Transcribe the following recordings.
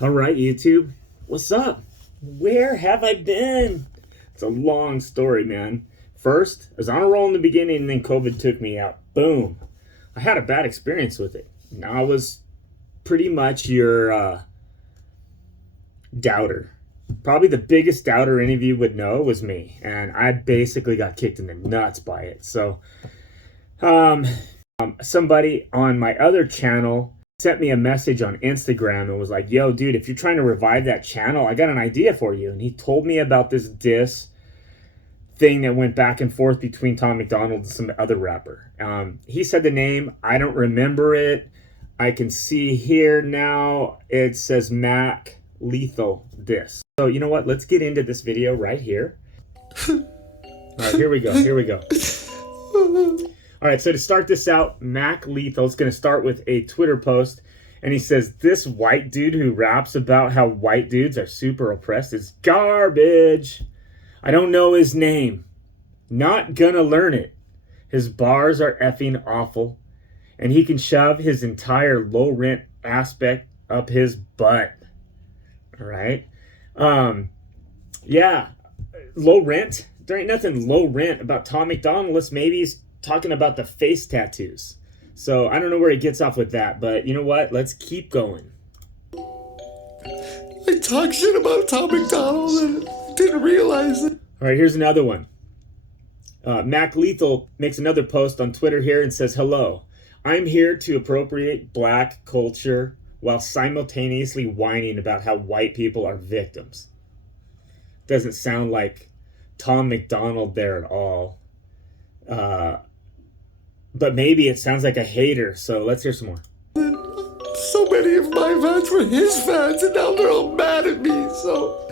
All right, YouTube. What's up? Where have I been? It's a long story, man. First, I was on a roll in the beginning, and then COVID took me out. Boom. I had a bad experience with it. I was pretty much your doubter. Probably the biggest doubter any of you would know was me. And I basically got kicked in the nuts by it. So, somebody on my other channel sent me a message on Instagram and was like, yo, dude, if you're trying to revive that channel, I got an idea for you. And he told me about this diss thing that went back and forth between Tom Macdonald and some other rapper. He said the name. I don't remember it. I can see here now it says Mac Lethal diss. So you know what? Let's get into this video right here. All right, here we go. Here we go. All right, so to start this out, Mac Lethal is going to start with a Twitter post, and he says, this white dude who raps about how white dudes are super oppressed is garbage. I don't know his name. Not gonna learn it. His bars are effing awful, and he can shove his entire low rent aspect up his butt. All right? Yeah, low rent. There ain't nothing low rent about Tom Macdonald unless maybe he's talking about the face tattoos. So I don't know where he gets off with that, but you know what? Let's keep going. I talk shit about Tom Macdonald and didn't realize it. All right, here's another one. Mac Lethal makes another post on Twitter here and says, hello, I'm here to appropriate black culture while simultaneously whining about how white people are victims. Doesn't sound like Tom Macdonald there at all. But maybe it sounds like a hater, so let's hear some more. So many of my fans were his fans, and now they're all mad at me, so...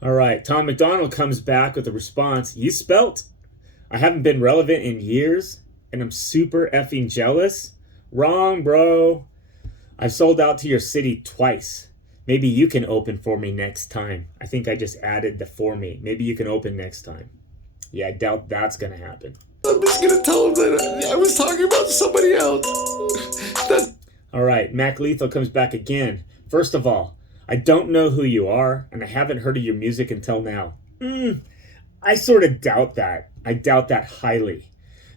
All right, Tom Macdonald comes back with a response. You spelt, I haven't been relevant in years, and I'm super effing jealous. Wrong, bro. I've sold out to your city twice. Maybe you can open for me next time. I think I just added the for me. Maybe you can open next time. Yeah, I doubt that's going to happen. I'm just going to tell him that I was talking about somebody else. All right, Mac Lethal comes back again. First of all, I don't know who you are, and I haven't heard of your music until now. I sort of doubt that. I doubt that highly.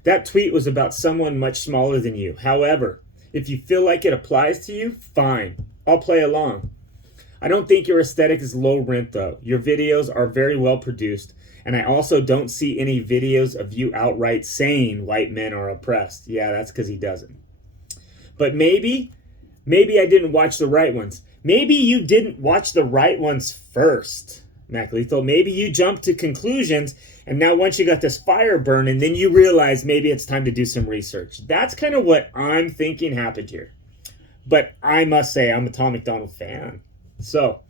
That tweet was about someone much smaller than you. However, if you feel like it applies to you, fine. I'll play along. I don't think your aesthetic is low rent, though. Your videos are very well produced, and I also don't see any videos of you outright saying white men are oppressed. Yeah, that's because he doesn't. But maybe I didn't watch the right ones. Maybe you didn't watch the right ones first, Mac Lethal. Maybe you jumped to conclusions, and now once you got this fire burning, then you realize maybe it's time to do some research. That's kind of what I'm thinking happened here. But I must say, I'm a Tom Macdonald fan. So,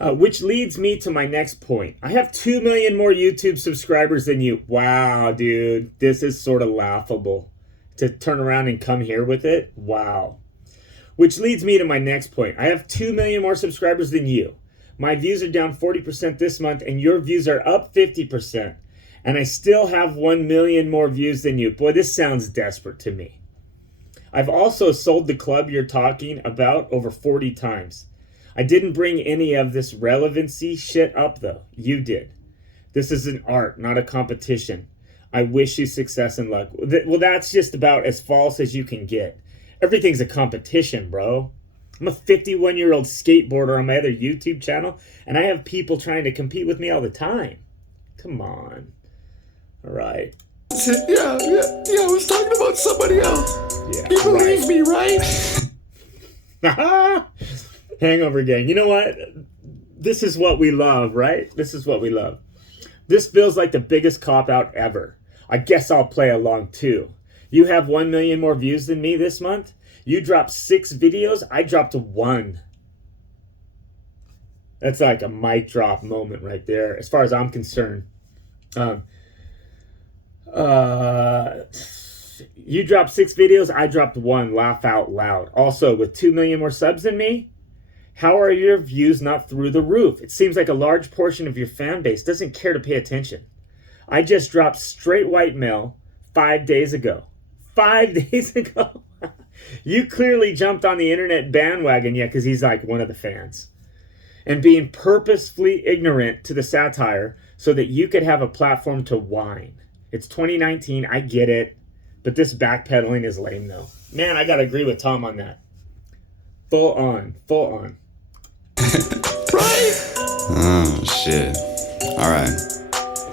which leads me to my next point. I have 2 million more YouTube subscribers than you. Wow, dude. This is sort of laughable. To turn around and come here with it? Wow. Which leads me to my next point. I have 2 million more subscribers than you. My views are down 40% this month, and your views are up 50%. And I still have 1 million more views than you. Boy, this sounds desperate to me. I've also sold the club you're talking about over 40 times. I didn't bring any of this relevancy shit up, though. You did. This is an art, not a competition. I wish you success and luck. Well, that's just about as false as you can get. Everything's a competition, bro. I'm a 51-year-old skateboarder on my other YouTube channel, and I have people trying to compete with me all the time. Come on. All right. Yeah, I was talking about somebody else. Yeah, you believe me, right? Hangover gang. You know what? This is what we love, right? This is what we love. This feels like the biggest cop-out ever. I guess I'll play along too. You have 1 million more views than me this month. You dropped 6 videos. I dropped 1. That's like a mic drop moment right there, as far as I'm concerned. You dropped 6 videos. I dropped 1. Laugh out loud. Also, with 2 million more subs than me, how are your views not through the roof? It seems like a large portion of your fan base doesn't care to pay attention. I just dropped Straight White Male 5 days ago. 5 days ago. You clearly jumped on the internet bandwagon, yeah, because he's like one of the fans. And being purposefully ignorant to the satire so that you could have a platform to whine. It's 2019, I get it, but this backpedaling is lame though. Man, I gotta agree with Tom on that. Full on, full on. Right? Oh, shit. Alright.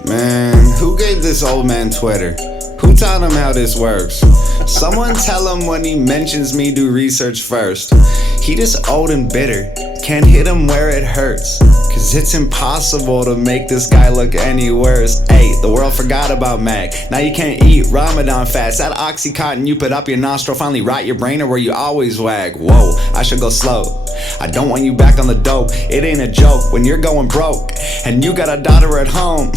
Man, who gave this old man Twitter? Who taught him how this works? Someone tell him when he mentions me, do research first. He just old and bitter, can't hit him where it hurts. Cause it's impossible to make this guy look any worse. Hey, the world forgot about Mac. Now you can't eat Ramadan fast. That Oxycontin you put up your nostril finally rot your brain, or where you always wag. Whoa, I should go slow. I don't want you back on the dope. It ain't a joke when you're going broke and you got a daughter at home.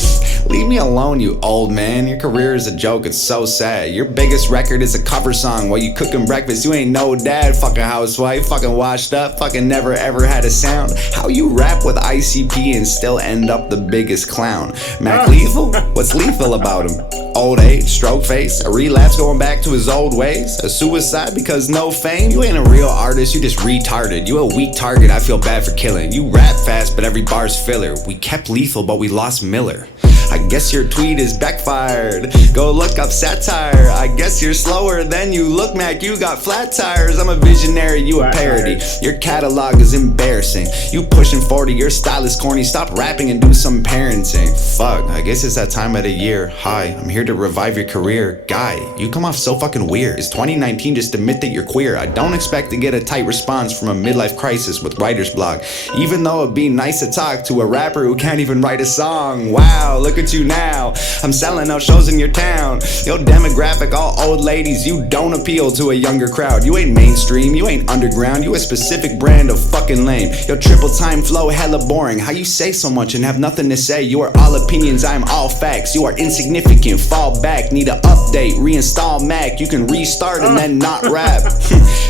Leave me alone, you old man. Your career is a joke, it's so sad. Your biggest record is a cover song while you cooking breakfast. You ain't no dad, fucking housewife, fucking washed up, fucking never ever had a sound. How you rap with ICP and still end up the biggest clown? Mac Lethal? What's lethal about him? Old age, stroke face, a relapse going back to his old ways, a suicide because no fame. You ain't a real artist, you just retarded. You a weak target, I feel bad for killing. You rap fast but every bar's filler. We kept Lethal but we lost Miller. I guess your tweet is backfired. Go look up satire. I guess you're slower than you look, Mac. You got flat tires. I'm a visionary, you a parody. Your catalog is embarrassing. You pushing 40, your style is corny. Stop rapping and do some parenting. Fuck, I guess it's that time of the year. Hi, I'm here to revive your career. Guy, you come off so fucking weird. It's 2019, just admit that you're queer. I don't expect to get a tight response from a midlife crisis with writer's block. Even though it'd be nice to talk to a rapper who can't even write a song. Wow, look at you now. I'm selling out shows in your town. Your demographic, all old ladies. You don't appeal to a younger crowd. You ain't mainstream, you ain't underground. You a specific brand of fucking lame. Your triple time flow hella boring. How you say so much and have nothing to say? You are all opinions, I'm all facts. You are insignificant, fall back. Need an update, reinstall Mac. You can restart and then not rap.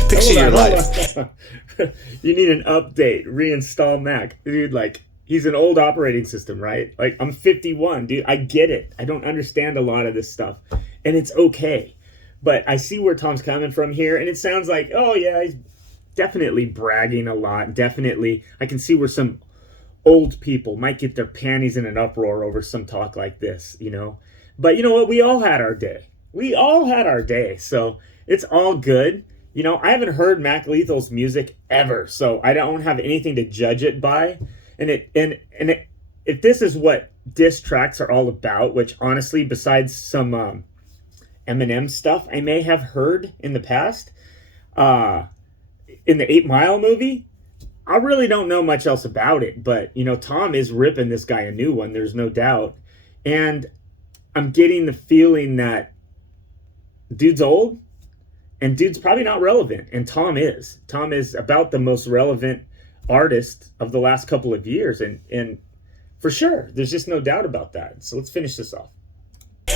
Picture your life. You need an update, reinstall Mac. Dude, like, he's an old operating system, right? Like, I'm 51, dude. I get it. I don't understand a lot of this stuff. And it's okay. But I see where Tom's coming from here. And it sounds like, oh, yeah, he's definitely bragging a lot. Definitely. I can see where some old people might get their panties in an uproar over some talk like this, you know? But you know what? We all had our day. We all had our day. So it's all good. You know, I haven't heard Mac Lethal's music ever. So I don't have anything to judge it by. And if this is what diss tracks are all about, which honestly, besides some Eminem stuff I may have heard in the past, in the 8 Mile movie, I really don't know much else about it. But, you know, Tom is ripping this guy a new one, there's no doubt. And I'm getting the feeling that dude's old and dude's probably not relevant. And Tom is. Tom is about the most relevant artist of the last couple of years, and for sure there's just no doubt about that. So let's finish this off.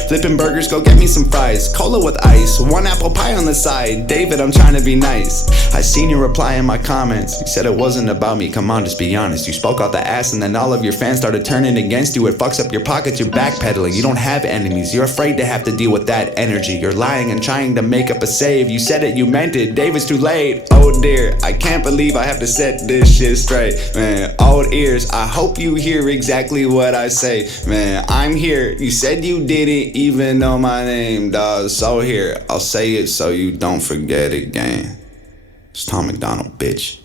Flipping burgers, go get me some fries. Cola with ice, 1 apple pie on the side. David, I'm trying to be nice. I seen your reply in my comments. You said it wasn't about me, come on, just be honest. You spoke out the ass and then all of your fans started turning against you. It fucks up your pockets, you're backpedaling. You don't have enemies, you're afraid to have to deal with that energy. You're lying and trying to make up a save. You said it, you meant it, David's too late. Oh dear, I can't believe I have to set this shit straight. Man, old ears, I hope you hear exactly what I say. Man, I'm here, you said you didn't even know my name, dawg. So here, I'll say it so you don't forget again. It's Tom Macdonald, bitch.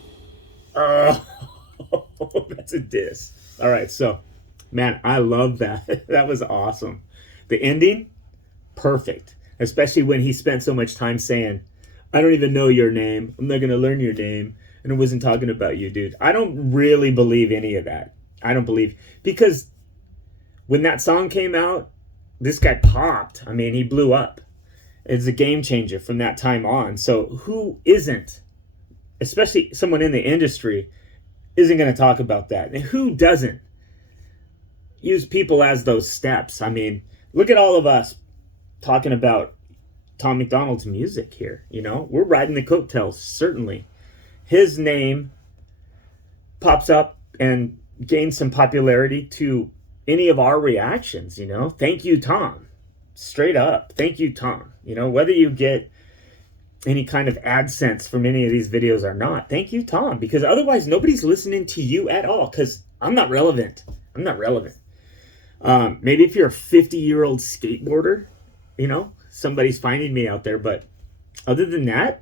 Oh, that's a diss. All right, so, man, I love that. That was awesome. The ending, perfect. Especially when he spent so much time saying, I don't even know your name. I'm not going to learn your name. And it wasn't talking about you, dude. I don't really believe any of that. I don't believe. Because when that song came out, this guy popped. I mean, he blew up. It's a game changer from that time on. So who isn't, especially someone in the industry, isn't going to talk about that? And who doesn't use people as those steps? I mean, look at all of us talking about Tom Macdonald's music here. You know, we're riding the coattails, certainly. His name pops up and gains some popularity to any of our reactions, you know. Thank you, Tom. Straight up. Thank you, Tom. You know, whether you get any kind of AdSense from any of these videos or not. Thank you, Tom, because otherwise nobody's listening to you at all, because I'm not relevant. I'm not relevant. Maybe if you're a 50-year-old skateboarder, you know, somebody's finding me out there. But other than that,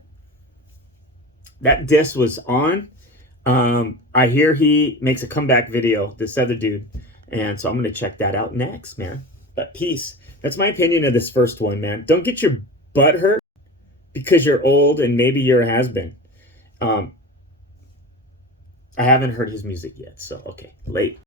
that diss was on. I hear he makes a comeback video, this other dude. And so I'm going to check that out next, man. But peace. That's my opinion of this first one, man. Don't get your butt hurt because you're old and maybe you're a has-been. I haven't heard his music yet, so okay, late.